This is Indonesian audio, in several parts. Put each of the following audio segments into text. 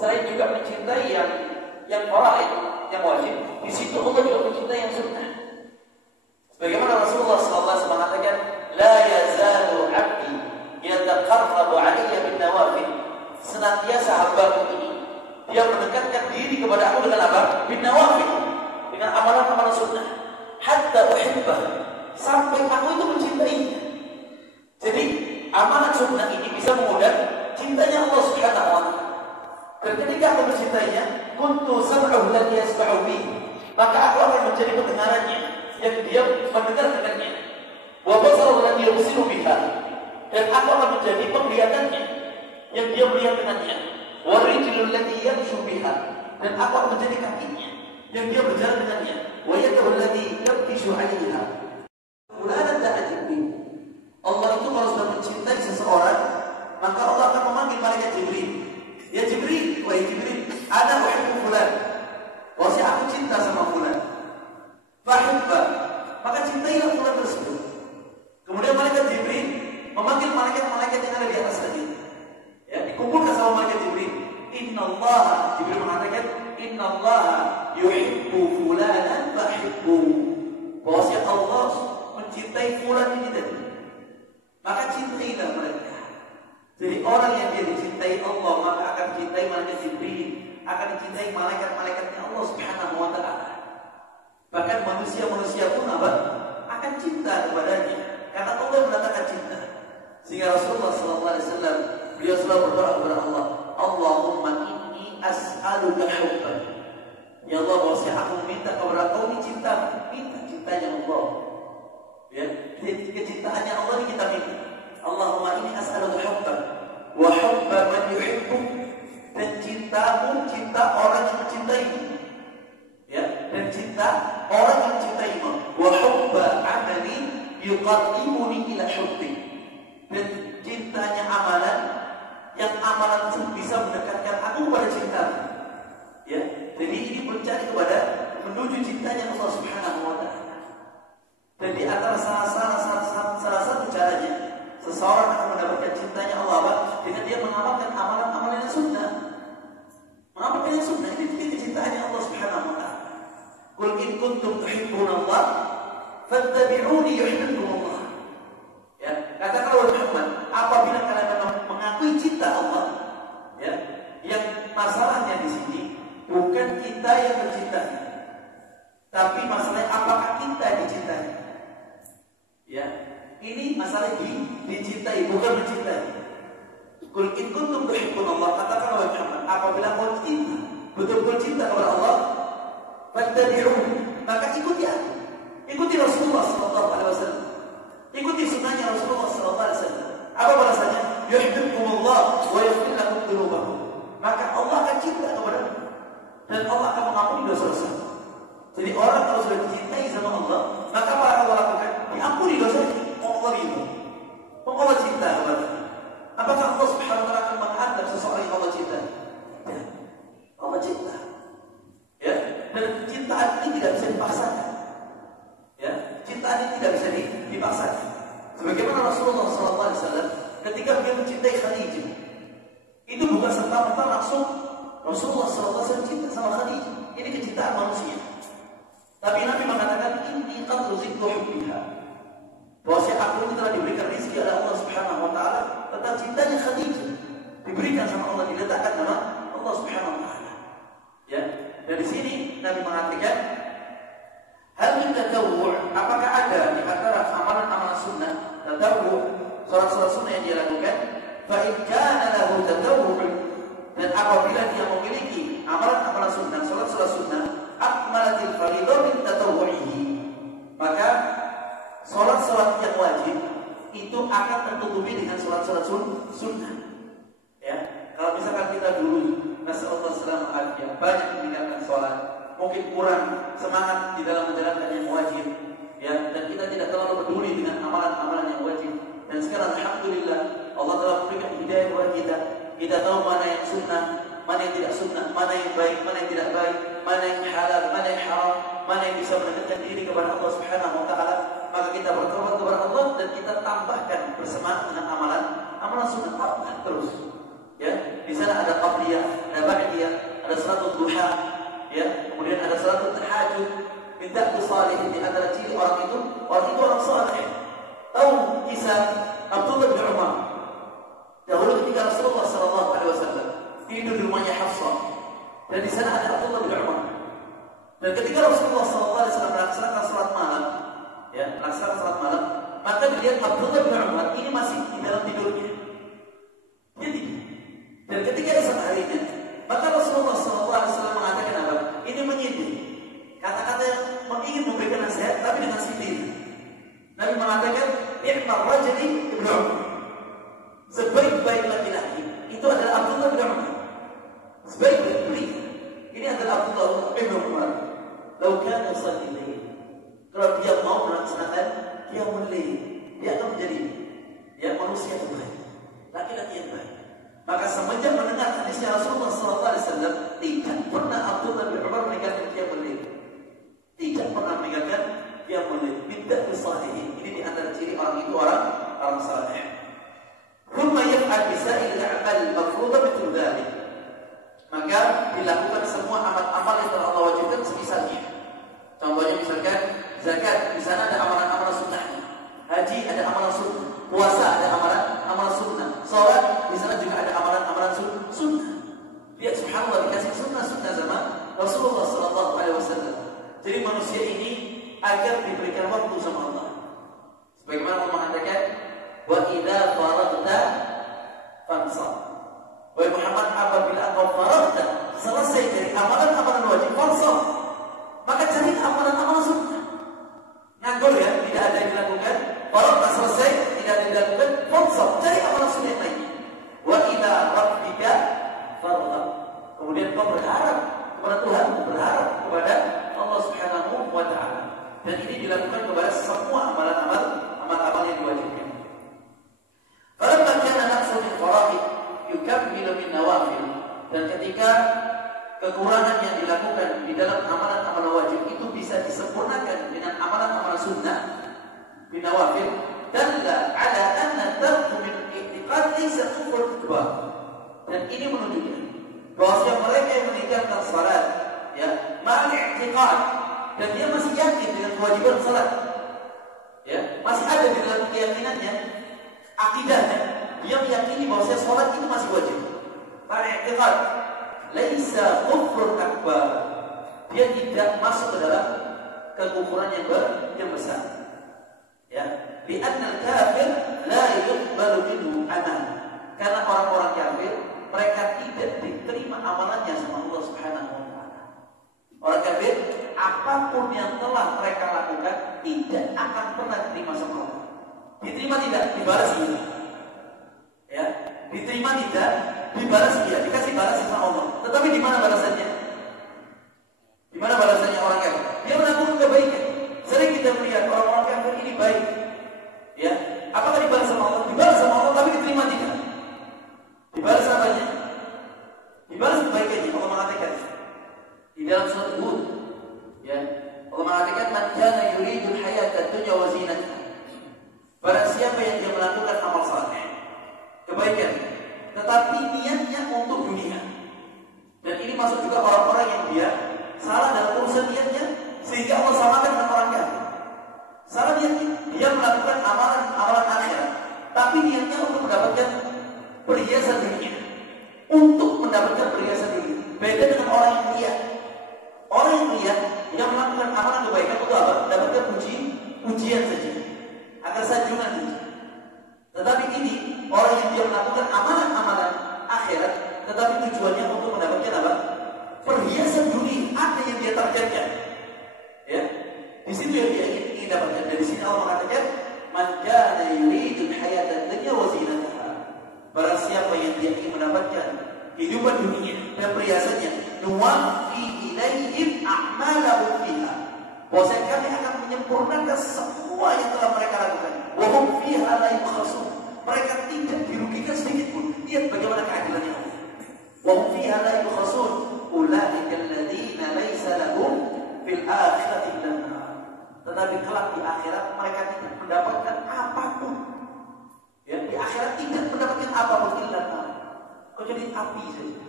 selain juga mencintai yang faraid, yang wajib, di situ Allah juga mencintai yang sunnah. Bagaimana Rasulullah SAW mengatakan, la yazalu 'abdi yataqarrabu 'alayya bin nawafil. Senantiasa hamba ini dia mendekatkan diri kepada aku dengan apa? Bin nawafil, dengan amalan-amalan sunnah. Hatta uhibbah, sampai aku itu mencintainya. Jadi amalan sunnah ini bisa mengundang cintanya Allah Subhanahu wa taala. Dan ketika aku mencintainya, kuntu sam'ahu alladhi yasma'u bihi, maka aku akan menjadi pendengarannya yang dia mendengar dengannya. Wa basaruhu alladhi yubsiru biha, dan aku akan menjadi penglihatannya yang dia melihat dengannya. Wa rijlul alladhi yamshu biha, dan aku akan menjadi kakinya yang dia berjalan dengannya. Wa yadahu alladhi yabtishu 'alayha. Fulana ta'jibu. Allah itu kalau sudah mencintai seseorang, maka Allah akan memanggil malaikat Jibril. Ya Jibril, wahai Jibril, ana uhibbu fulan. Wahai aku cinta sama fulan. Fahibba, maka cintailah fulan tersebut. Kemudian malaikat Jibril memanggil malaikat-malaikat yang ada di atas langit. Ya, dikumpulkan sama malaikat Jibril. Innallaha, Jibril mengatakan, innallaha yuhibbu fulanan fahibbu. Wahai Allah mencintai fulan ini tadi, maka cintailah mereka. Jadi orang yang dia dicintai Allah, maka akan dicintai malaikat Jibril, akan dicintai malaikat-malaikatnya Allah Subhanahu wa taala. Bahkan manusia-manusia pun apa? Akan cinta kepadanya, karena Allah mendatangkan cinta. Sehingga Rasulullah sallallahu alaihi wasallam beliau selalu berdoa kepada Allah, Allahumma inni as'aluka hubban. Ya Allah, bahwasanya aku meminta kepada Engkau ini cinta, minta cintanya Allah. Ya, kecintaannya Allah ini kita minta. Allahumma inni as'aluka hubban wa hubba man yuhibbu, dan cintamu cinta orang yang mencintaimu. Ya, dan cinta orang yang mencintaimu. Wa hubba amali yuqarribuni ila hubbi, dan cintanya amalan yang amalan itu bisa mendekatkan aku kepada cintamu. Ya, jadi ini mencari kepada menuju cintanya Allah Subhanahu wa taala. Dan di antara salah satu caranya seseorang akan mendapatkan cintanya Allah dengan dia mengamalkan amalan-amalan yang sunnah. Mengamalkan yang sunnah ini kecintaannya Allah Subhanahu wa taala. Qul in kuntum tuhibbunallah fattabi'uni yuhibbukumullah. Ya, katakanlah wahai Muhammad, apabila kalian mengakui cinta Allah, ya, yang masalahnya di sini bukan kita yang mencintai, tapi masalahnya apakah kita dicintai. Ya, ini masalah dicintai, bukan mencintai. Qul in kuntum tuhibbunallah, katakanlah wahai Muhammad, apabila kau cinta, betul-betul cinta kepada Allah, fattabi'uni, maka ikuti aku. Ikuti Rasulullah sallallahu alaihi wasallam. Ikuti sunnahnya Rasulullah sallallahu alaihi wasallam. Apa balasannya? Yuhibbukumullah wa yaghfir lakum dzunubakum. Maka Allah akan cinta kepadamu dan Allah akan mengampuni dosa-dosa. Jadi orang kalau sudah dicintai sama Allah, maka apa yang Allah lakukan? Diampuni dosanya. Allah ridho. Allah cinta kepadanya. Apakah Allah Subhanahu wa taala akan menghadap seseorang yang Allah cinta? Ya. Allah cinta. Ya, dan cintaan ini tidak bisa dipaksakan. Ya, cintaan ini tidak bisa dipaksakan. Sebagaimana Rasulullah SAW ketika beliau mencintai Khadijah, itu bukan serta-merta langsung Rasulullah SAW cinta sama Khadijah. Ini kecintaan manusia. Tapi Nabi mengatakan, inni qad ruziktu hubbiha, bahwasanya aku ini telah diberikan rezeki oleh Allah Subhanahu wa taala tentang cintanya Khadijah. Diberikan sama Allah, diletakkan nama Allah Subhanahu wa taala. Ya, dari sini Nabi mengatakan, hal min tatawwu', apakah ada di antara amalan-amalan sunnah tatawwu', salat-salat sunnah yang dia lakukan? Fa in kana lahu tatawwu', dan apabila dia memiliki amalan-amalan sunnah, salat-salat sunnah, akmalatil fardhu min tatawwu'ihi, maka salat-salat yang wajib itu akan tertutupi dengan salat-salat sunnah. Ya, kalau misalkan kita dulu nasallallahu alaihi wasallam banyak meninggalkan salat, mungkin kurang semangat di dalam menjalankan yang wajib, ya, dan kita tidak terlalu peduli dengan amalan-amalan yang wajib. Dan sekarang alhamdulillah Allah telah memberikan hidayah kepada kita. Kita tahu mana yang sunnah, mana yang tidak sunnah, mana yang baik, mana yang tidak baik, mana yang halal, mana yang haram, mana yang bisa mendekatkan diri kepada Allah Subhanahu wa taala. Maka kita bertobat kepada Allah dan kita tambahkan bersemangat dengan amalan sunnah, tambah terus. Ya, di sana ada qabliyah, ada ba'diyah, duha, ya. Kemudian ada salatul tahajud, minta salihin. Di antara ciri orang itu orang saleh. Tahu kisah Abdullah bin Umar? Dahulu ketika Rasulullah SAW tidur di rumahnya Hafsah, dan di sana ada Abdullah bin Umar. Dan ketika Rasulullah SAW melaksanakan salat malam, maka dilihat Abdullah bin Umar ini masih di dalam tidurnya. Jadi, dan ketika esok harinya, maka Rasulullah SAW mengatakan apa? Ini menyindir. Kata-kata yang ingin memberikan nasihat, tapi dengan sindir. Nabi mengatakan, "Ni'mar rajuli ibnu Umar." Sebaik-baik laki-laki itu adalah Abdullah bin Umar. Sebaik-baik pria ini adalah Abdullah bin Umar. Lau kana yusalli lail, kalau dia mau melaksanakan qiyamul lail, dia akan menjadi manusia yang baik, laki-laki yang baik. Maka semenjak mendengar hadisnya Rasulullah SAW, tidak pernah Abdullah bin Umar meninggalkan qiyamul lail. Tidak pernah meninggalkan qiyamul lail. Bid'ah salihin. Ini di antara ciri orang itu orang saleh. Thumma yaf'al bisail al-a'mal mafruḍah mithlu dzalik. Maka dilakukan semua amal-amal yang telah Allah wajibkan semisalnya. Contohnya misalkan zakat, di sana ada amalan-amalan sunnahnya. Haji ada amalan sunnah. Puasa ada amalan sunnah. Salat di sana juga ada amalan-amalan sunnah. Lihat subhanallah, dikasih sunnah sama Rasulullah SAW. Jadi manusia ini agar diberikan waktu sama Allah. Sebagaimana Allah mengatakan, wa idza faragta fansab. Wahai Muhammad, apabila engkau faragta, selesai dari amalan-amalan wajib, fansab, maka cari amalan-amalan sunnah. Nganggur ya, tidak ada yang dilakukan. Faragta selesai, tidak ada yang dilakukan, fansab, cari amalan sunnah yang lain. Wa idza rabbika farghab. Kemudian kau berharap kepada Tuhan, berharap kepada Allah Subhanahu wa taala. Dan ini dilakukan kepada semua amalan-amal yang diwajibkan. Falamma kana naqsu min fara'id yukammilu min nawafil. Dan ketika kekurangan yang dilakukan di dalam amalan-amalan wajib itu bisa disempurnakan dengan amalan-amalan sunnah min nawafil, dalla ala anna tarku min i'tiqad laysa kufrun akbar. Dan ini menunjukkan bahwa mereka yang meninggalkan salat ma'al i'tiqad, dan dia masih yakin dengan kewajiban salat, masih ada di dalam keyakinannya, akidahnya, dia meyakini bahwa salat itu masih wajib. Ma'al i'tiqad laisa kufrun akbar, dia tidak masuk ke dalam kekufuran yang besar. Li'anna al-kafir la yuqbalu minhu amal. Karena orang-orang kafir, mereka tidak diterima amalannya sama Allah Subhanahu wa taala. Orang kafir, apapun yang telah mereka lakukan tidak akan pernah diterima sama Allah. Diterima tidak, dibalas tidak. Diterima tidak, dibalas tidak, dikasih balas sama Allah. Tetapi di mana balasannya? Di mana balasannya orang kafir? Dia melakukan kebaikan. Sering kita melihat orang-orang kafir ini baik. Apakah dibalas sama Allah? Dibalas sama Allah, tapi diterima tidak. Dibalas apanya? Dibalas kebaikannya. Allah mengatakan di dalam surat Hud, Allah mengatakan, "Man kana yuridul hayata dunya wa zinataha." Barang siapa yang dia melakukan amal saleh, kebaikan, tetapi niatnya untuk dunia. Dan ini masuk juga orang-orang yang dia salah dalam urusan niatnya, sehingga Allah samakan dengan orang kafir. Salah niatnya, dia melakukan amalan akhirat, tapi niatnya untuk mendapatkan perhiasan dunia. Untuk mendapatkan perhiasan dunia. Beda dengan orang yang lihat. Orang yang lihat, yang melakukan amalan kebaikan untuk apa? Mendapatkan pujian saja, agar sanjungan saja. Tetapi ini orang yang dia melakukan amalan-amalan akhirat, tetapi tujuannya untuk mendapatkan apa? Perhiasan dunia. Ada yang dia targetkan. Di situ yang dia ingin dapatkan. Dari sini Allah mengatakan, "Man kana yuridul hayata dunya wa zinataha." Barang siapa yang dia ingin mendapatkan kehidupan dunia dan perhiasannya, nuwaffi ilaihim a'malahum fiha. Bahwasanya kami akan menyempurnakan semua yang telah mereka lakukan. Wa hum fiha la yubkhasun. Mereka tidak dirugikan sedikit pun. Lihat bagaimana keadilannya Allah. Wa hum fiha la yubkhasun. Ulaika alladziina laisa lahum fil akhirati illa an-nar. Tetapi kelak di akhirat mereka tidak mendapatkan apapun. Di akhirat tidak mendapatkan apapun illa an-nar, kecuali api saja.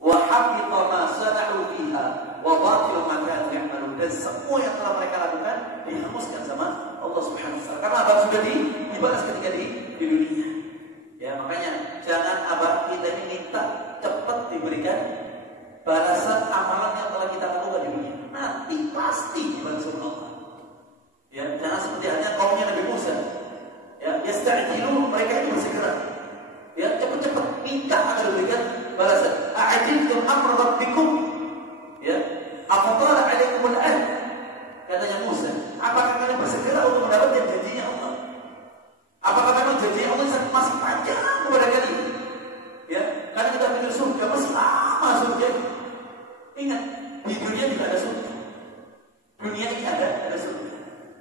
Wa habita ma sana'u fiha wa batilu ma kanu ya'malun. Dan semua yang telah mereka lakukan dihanguskan sama Allah Subhanahu wa taala. Karena abah sudah dibalas ketika di dunia. Ya, makanya jangan abah kita ini minta cepat diberikan balasan amalan yang telah kita lakukan di dunia. Nanti pasti dibalas oleh Allah. Ya, jangan seperti halnya kaumnya Nabi Musa. Ya, yasta'jilu, mereka itu bersegera. Ya, cepat-cepat minta agar diberikan balasan. A'ajiltum amra rabbikum? Ya, afatala 'alaikumul ahd? Katanya Musa, apakah kalian bersegera untuk mendapatkan janjinya Allah? Apakah memang janji Allah masih panjang kepada kalian? Ya, karena kita pikir surga masih lama surga. Ingat, di dunia tidak ada surga. Dunia ini ada surga.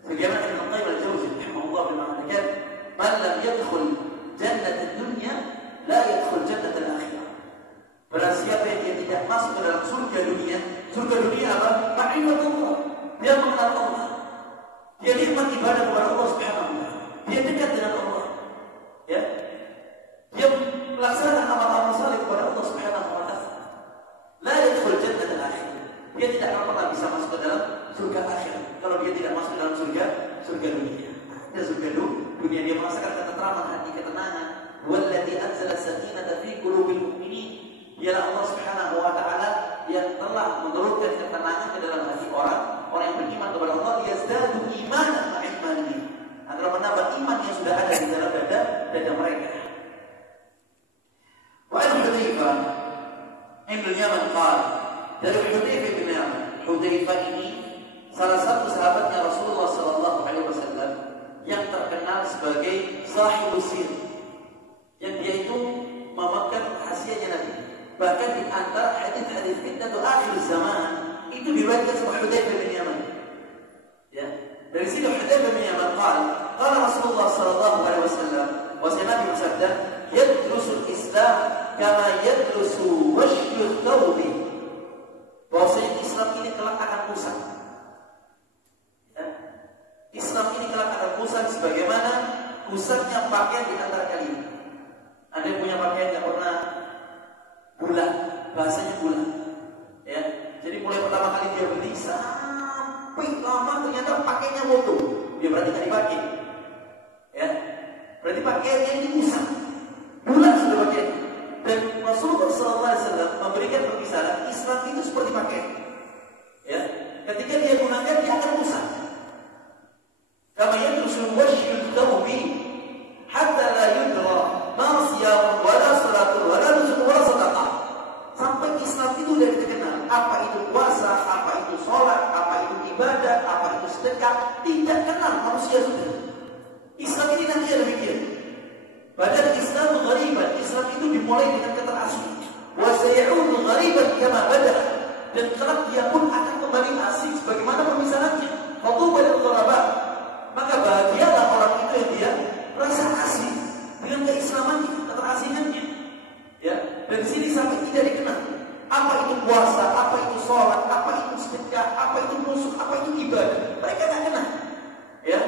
Sebagaimana Ibnu Qayyim al-Jauziyah rahimahullah mengatakan, "Man lam yadkhul jannat ad-dunya, la yadkhul jannat al-akhirah." Barang siapa yang dia tidak masuk ke dalam surga dunia apa? Ma'rifatullah. Dia mengenal Allah. Dia nikmat ibadah kepada Allah Subhanahu wa taala. Dia dekat dengan Allah. Ya. Dia melaksanakan amal-amal saleh kepada Allah Subhanahu wa taala. La yadkhul jannat al-akhirah. Dia tidak akan pernah bisa masuk ke dalam surga akhir. Kalau dia tidak masuk dalam surga dunia. Ada surga dunia, dia merasakan ketentraman hati, ketenangan. Walladzi anzala sakinata fi qulubil mu'minin. Dialah Allah Subhanahu wa taala yang telah menurunkan ketenangan ke dalam hati orang yang beriman kepada Allah, yazdadu imanan ma'a imanihim. Agar menambah iman yang sudah ada di dalam dada mereka. Wa al-Hudzaifah ibn Yaman qala, dari Hudzaifah bin Yaman. Hudzaifah ini salah satu sahabatnya Rasulullah sallallahu alaihi wasallam yang terkenal sebagai sahibus sir. Yang dia itu memegang rahasianya Nabi. Bahkan di antara hadis-hadis fitnah akhir zaman itu diriwayatkan sama Hudzaifah bin Yaman. Ya. Dari sini Hudzaifah bin Yaman qala Rasulullah sallallahu alaihi wasallam, Nabi bersabda, "Yadrusul Islam kama yadrusu washyu thawbi." Bahwasanya Islam ini kelak akan musang. Ya. Islam ini kelak akan musang sebagaimana musangnya pakaian di antara kalian. Ada yang punya pakaian yang pernah bulat, bahasanya bulat. Ya. Jadi mulai pertama kali dia beli sampai lama ternyata pakainya bodoh. Dia berarti nggak dipakai. Ya. Berarti pakaiannya ini musang. Bulat sudah pakai. Dan Rasulullah SAW memberikan permisalan Islam itu seperti pakaian. Ya, ketika dia gunakan dia akan rusak. Kama yadrusul washyul thawbi hatta la yudra ma siyam wala salatun wala nusuk wala sadaqah. Sampai Islam itu sudah dikenal apa itu puasa, apa itu sholat, apa itu ibadah, apa itu sedekah, tidak kenal manusia sudah. Islam ini nanti ada demikian. Padahal Islam ghariban, Islam itu dimulai dengan kata asli. Wa sayaudu ghariban kama bada. Dan kelak dia pun akan kembali asing sebagaimana permisalannya. Fatuba lil ghuraba. Maka bahagialah orang itu yang dia merasa asing dengan keislamannya, keterasingannya. Ya, dan di sini sampai tidak dikenal apa itu puasa, apa itu sholat, apa itu sedekah, apa itu nusuk, apa itu ibadah. Mereka tidak kenal. Ya.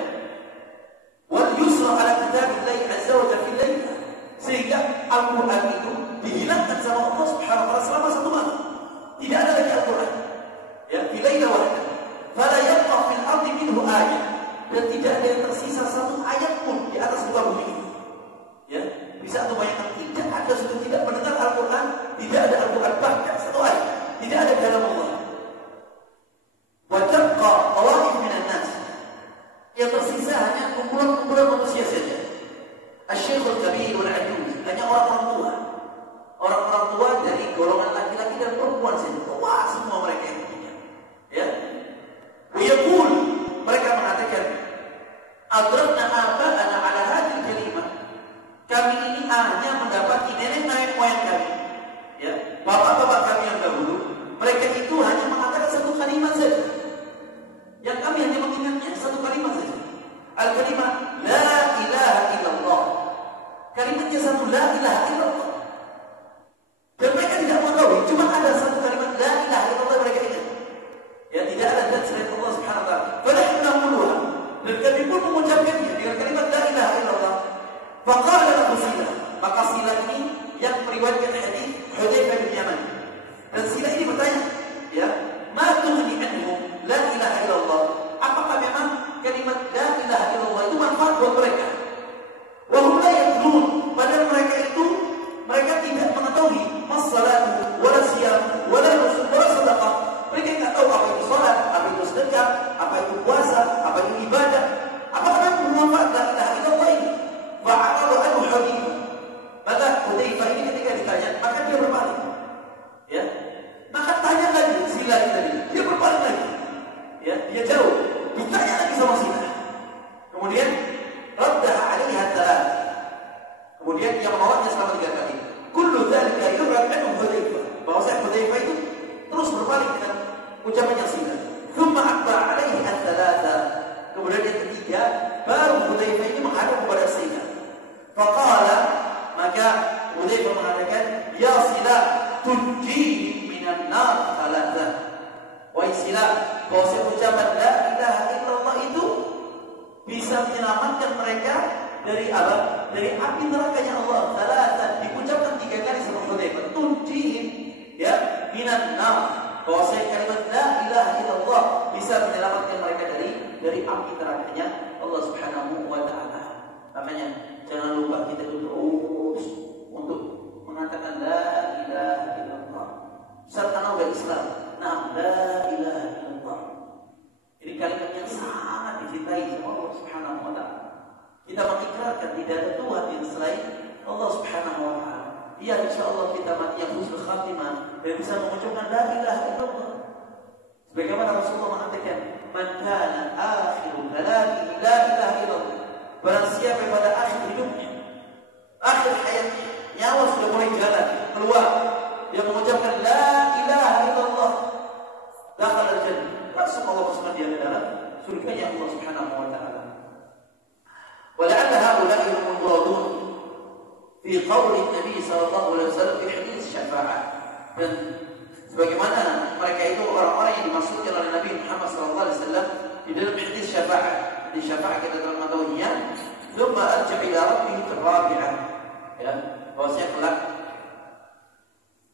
Wal yusra ala kitabillahi azza wa jalla, sehingga Al-Quran itu dihilangkan sama Allah Subhanahu wa taala selama satu malam. Tidak ada lagi Al-Quran. Ya, fi laila wahida. Fala yabqa fil ardi minhu ayat. Dan tidak ada yang tersisa satu ayat pun di atas muka bumi ini. Ya, bisa atau bayangkan tidak ada sudah tidak mendengar Al-Quran, tidak ada Al-Quran bahkan satu ayat. Tidak ada dalam Allah. Wa tabqa tawaif minan nas. Yang tersisa hanya kumpulan-kumpulan manusia saja. Asy-Syekhul Kabir wal Ajuz, hanya orang-orang tua. Orang-orang tua dari golongan laki-laki dan perempuan saja. Tua semua tunjihim minan nar thalatha. Wa istilah bahwa ucapan la ilaha illallah itu bisa menyelamatkan mereka dari apa? Dari api nerakanya Allah. Thalatha diucapkan 3 kali sama Hudzaifah. Tunjihim ya minan nar. Bahwa kalimat la ilaha illallah bisa menyelamatkan mereka dari api nerakanya Allah Subhanahu wa taala. Makanya jangan lupa kita terus untuk mengatakan la ilaha illallah. Serta udah Islam. Nah, la ilaha illallah. Ini kalimat yang sangat dicintai oleh Allah Subhanahu wa taala. Kita mengikrarkan tidak ada Tuhan yang selain Allah Subhanahu wa taala. Ya insyaallah kita mati yang husnul khatimah dan bisa mengucapkan la ilaha illallah. Sebagaimana Rasulullah mengatakan, "Man kana akhiru kalamihi la ilaha illallah." Barang siapa pada akhir hidupnya, akhir hayatnya, nyawa sudah mulai jalan keluar, dia mengucapkan la ilaha illallah, dakhala al-jannah. Masuk Allah masukkan dia ke dalam surganya Allah Subhanahu wa taala. Wala'alla haula'i al-muradun fi qawli Nabi sallallahu alaihi wasallam fi hadits syafa'ah. Dan sebagaimana mereka itu orang-orang yang dimaksudkan oleh Nabi Muhammad sallallahu alaihi wasallam di dalam hadits syafa'ah. Di syafa'ah kita telah mengetahuinya, "Tsumma arja' ila rabbih rabi'ah." Ya, bahwasanya kelak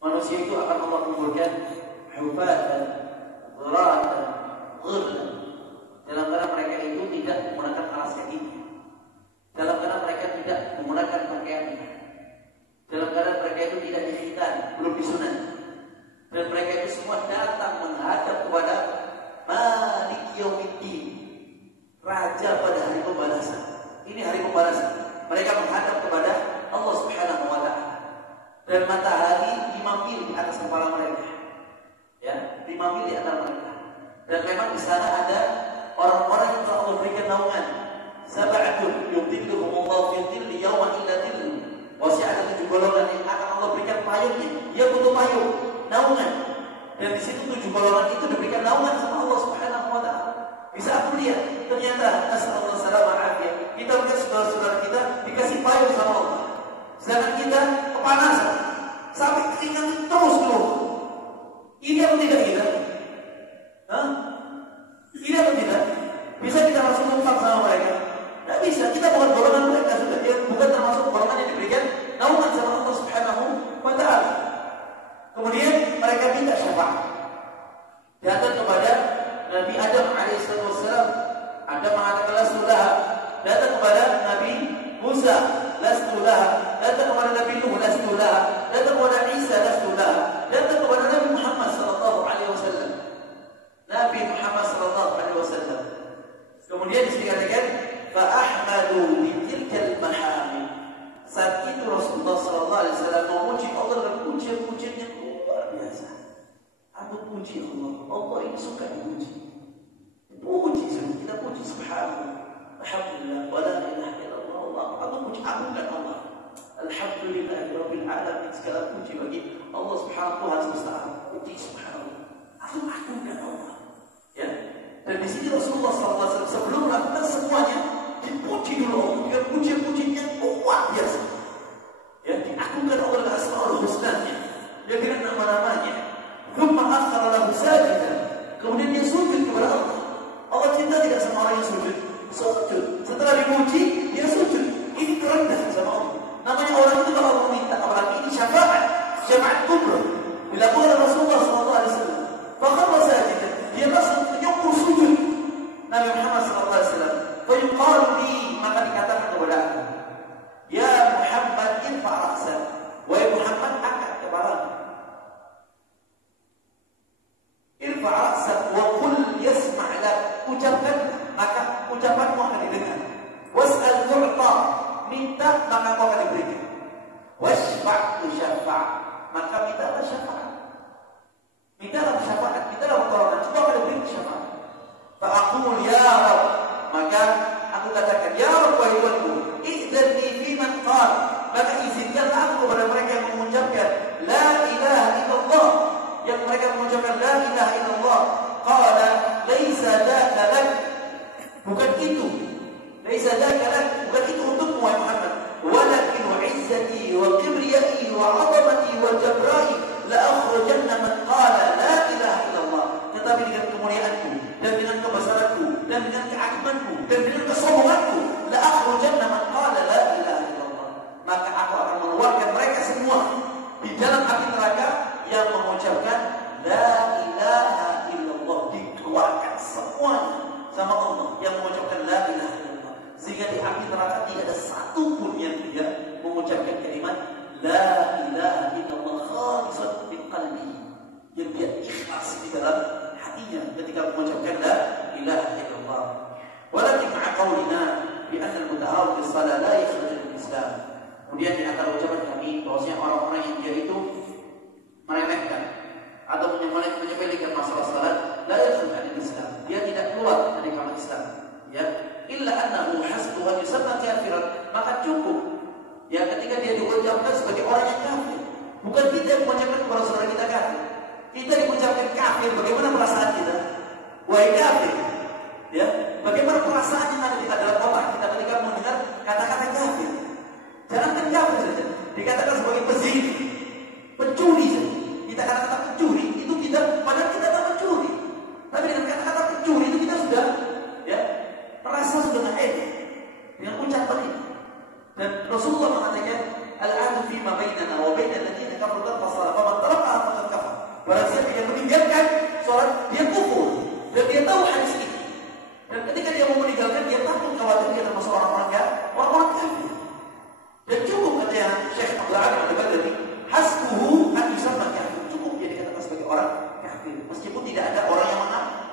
manusia itu akan Allah kumpulkan hufatan, ghuratan, ghurlan. Dalam keadaan mereka itu tidak menggunakan alas kakinya. Dalam keadaan mereka tidak menggunakan pakaiannya. Dalam keadaan mereka itu tidak dikhitan, belum disunat. Dan mereka itu semua datang menghadap kepada Malik Yaumiddin, Raja pada hari pembalasan. Ini hari pembalasan. Mereka menghadap kepada Allah Subhanahu wa taala. Dan matahari 5 mil di atas kepala mereka. Ya, 5 mil di atas mereka. Dan memang di sana ada orang-orang yang telah Allah berikan naungan. Sab'atun yudhilluhumullahu fi dhilli yawma illa dhilluh. Wasya ada 7 golongan yang akan Allah berikan payungnya. Dia butuh payung, naungan. Dan di situ 7 golongan itu diberikan naungan sama Allah Subhanahu wa taala. Bisa aku lihat, ternyata nasallallahu salamah afiyah. Kita melihat saudara-saudara kita dikasih payung sama Allah. Sedangkan kita kepanasan sampai keringat terus keluar. Ini apa tidak kita? Hah? Ini apa tidak? Bisa kita langsung numpang sama mereka? Tidak bisa. Kita bukan golongan mereka sudah. Dia bukan termasuk golongan yang diberikan naungan sama Allah Subhanahu wa taala. Kemudian mereka minta syafaat. Datang kepada Nabi Adam alaihissalam. Adam mengatakan lastulah. Datang kepada Nabi Musa, lastulah. Datang kepada Nabi Nuh, lastulah. Datang kepada Isa, lastulah. Datang kepada Nabi Muhammad sallallahu alaihi wasallam. Nabi Muhammad sallallahu alaihi wasallam. Kemudian dikatakan fa ahmadu bi tilkal mahamid. Saat itu Rasulullah sallallahu alaihi wasallam memuji Allah dengan pujian-pujian yang luar biasa. Aku puji Allah. Allah ini suka dipuji. Puji, kita puji subhanallah. Alhamdulillah, wa la ilaha illallah. Allah, aku puji agungkan Allah. Alhamdulillah rabbil alamin. Segala puji bagi Allah Subhanahu wa taala. Puji subhanallah. Aku agungkan Allah. Ya. Dan di sini Rasulullah SAW sebelum melakukan semuanya dipuji dulu Allah dengan pujian-pujian yang luar biasa. Ya, diagungkan Allah dengan asmaul husnanya, ya dengan nama-namanya. Thumma akhara lahu sajidan. Kemudian dia sujud kepada Allah. Allah cinta tidak sama orang yang sujud. Sujud. Setelah dipuji, dia sujud. Ini kerendahan sama Allah. Namanya orang itu kalau Allah minta, apalagi ini syafaat, syafaat kubra. Dilakukan Rasulullah SAW. Fakharra sajidan. Dia langsung menyungkur sujud. Nabi Muhammad SAW. Fayuqalu li, maka dikatakan kepada aku, ya Muhammad irfa' ra'sak. Wahai Muhammad, angkat kepalamu. Irfa' ra'sak wa qul yasma' lak. Ucapkan, maka ucapanmu akan didengar. Was'al tu'ta, minta maka kau akan diberikan. Washfa' tusyaffa', maka mintalah syafaat. Mintalah syafaat, mintalah pertolongan, coba akan diberikan syafaat. Fa'aqul ya Rabb, maka aku katakan ya Rabb wahai Tuhanku, idzanni fi man qala, maka izinkanlah aku kepada mereka yang mengucapkan la ilaha illallah, yang mereka mengucapkan la ilaha illallah. Qala laisa dzaka lak, bukan itu, laisa dzaka lak, bukan itu untukmu wahai Muhammad, walakin izzati wa kibriyai wa 'azamati wa jabrai la dalam api neraka yang mengucapkan la ilaha illallah, dikeluarkan semuanya sama Allah yang mengucapkan la ilaha illallah, sehingga di api neraka tidak ada satu pun yang tidak mengucapkan kalimat la ilaha illallah khalisatan min qalbi, yang dia ikhlas di dalam hatinya ketika mengucapkan la ilaha illallah. Walakin ma'a qaulina bi anna al-mutahawwil bis shalah la yakhruju min Islam. Kemudian di antara ucapan kami bahwasanya orang-orang yang dia itu meremehkan atau menyepelekan masalah salat la yakhruju min Islam, dia tidak keluar dari agama Islam, ya, illa annahu hasbuhu an yusamma kafiran, maka cukup ya ketika dia diucapkan sebagai orang yang kafir. Bukan kita yang mengucapkan kepada saudara kita kafir. Kita diucapkan kafir, bagaimana perasaan kita? Wahai kafir, ya, bagaimana perasaan yang ada di dalam otak kita ketika mendengar kata-kata kafir? Jangankan kafir saja, dikatakan sebagai pezina, pencuri saja. Kita kata-kata pencuri itu kita, padahal kita tak mencuri, tapi dengan kata-kata pencuri itu kita sudah, ya, merasa sudah nggak enak dengan ucapan ini. Dan Rasulullah mengatakan al-'ahdu fi ma bainana wa bainal ladzina kafaru tarfasala faman tarakaha faqad kafar. Barang siapa yang meninggalkan salat dia kufur, dan dia tahu hadis ini. Dan ketika dia mau meninggalkan, dia takut khawatir dia termasuk orang-orang kafir. Dan cukup kata Syekh Abdul Alim Al-Badri, hasbuhu an yusamma kafir, cukup dia dikatakan sebagai orang kafir, meskipun tidak ada orang yang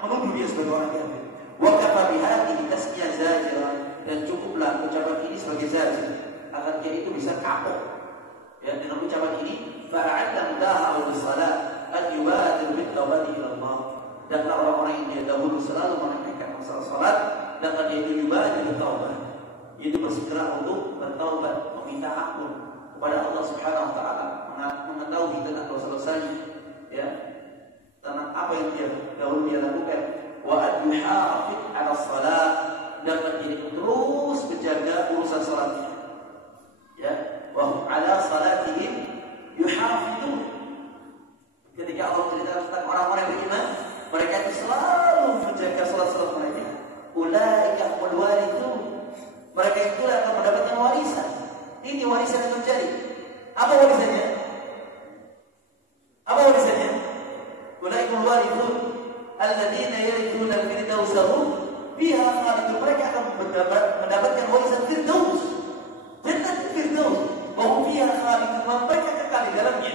menuduh dia sebagai orang kafir. Wa kafa bihadhihi tasmiyah zajira, dan cukuplah ucapan ini sebagai zajir agar dia itu bisa kapok. Ya, dengan ucapan ini fara'adda mudahahu bis-shalah an yubadir bil tawbati ila Allah. Dan orang-orang yang dia dahulu selalu menegakkan masalah salat, dan dia itu yubadir bil taubat, yaitu bersegera untuk bertaubat, meminta ampun kepada Allah Subhanahu wa taala, mengetahui tentang dosa-dosanya, ya, tentang apa yang dia dahulu dia lakukan. Wa ad-yuhafid 'ala shalah, dan menjadi terus menjaga urusan salatnya, ya, wa hum 'ala salatihim yuhafidun. Ketika Allah cerita tentang orang-orang yang beriman, mereka itu selalu menjaga salat-salat mereka. Ulaika humul warithun, mereka itu akan mendapatkan warisan. Ini warisan yang terjadi. Apa warisannya? Apa warisannya? Ulaika humul warithun alladzina yarithuna al-firdausa hum fiha khalidun. Mereka akan mendapatkan warisan firdaus, jannat firdaus, wa hum fiha khalidun, mereka kekal di dalamnya.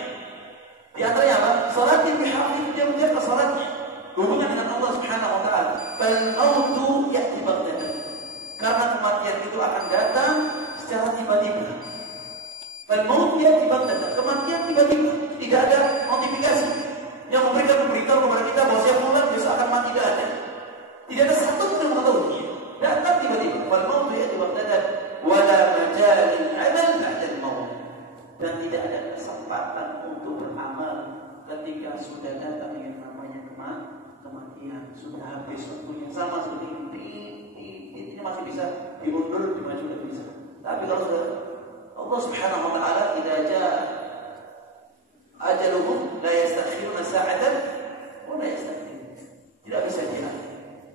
Di antaranya apa? Salat yang dihafid, dia menjaga salatnya, hubungan dengan Allah Subhanahu wa taala. Fal mautu ya'ti baghtatan, karena kematian itu akan datang secara tiba-tiba. Fal mautu ya'ti baghtatan, kematian tiba-tiba, tidak ada notifikasi yang memberikan berita kepada kita bahwa siapa fulan besok akan mati, tidak ada. Tidak ada satu pun yang mengetahui. Datang tiba-tiba. Fal mautu ya'ti baghtatan wa la majalil 'amal ba'da al-maut, dan tidak ada kesempatan untuk beramal ketika sudah datang yang namanya kematian. Sudah habis waktunya, sama seperti ini masih bisa diundur, dimaju, tidak bisa. Tapi kalau sudah Allah Subhanahu wa taala idza jaa ajaluhum la yastakhiruna sa'atan wa la yastaqdimun, tidak bisa dia,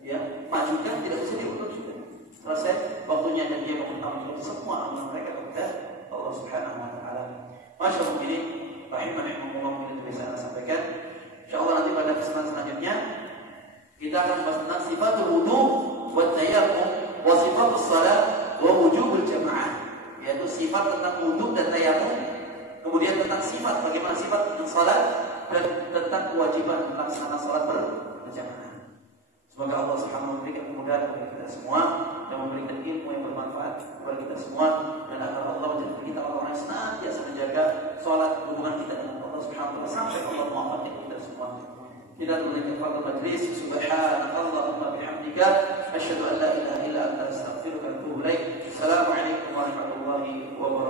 ya, majukan, tidak bisa diundur juga. Selesai waktunya dan dia mengambil semua amal mereka kepada Allah Subhanahu wa taala. Masyaallah, ini rahimahumullah, yang bisa saya sampaikan. Insyaallah nanti pada kesempatan selanjutnya kita akan bahas tentang sifatul wudu wa tayammum wa sifatus shalah wa wujubul jamaah, yaitu sifat tentang wudu dan tayammum, kemudian tentang sifat bagaimana sifat tentang salat, dan tentang kewajiban melaksanakan salat berjamaah. Semoga Allah Subhanahu wa taala memberikan kemudahan kepada kita semua dan memberikan ilmu yang bermanfaat kepada kita semua, dan agar Allah menjadikan kita orang-orang yang senantiasa menjaga salat, hubungan kita dengan Allah Subhanahu wa taala sampai Allah mengampuni kita semua. Kita tuliskan pada majlis. Subhanakallahumma bihamdika asyhadu an la ilaha illa anta astaghfiruka wa atubu ilaik. Assalamualaikum warahmatullahi wabarakatuh.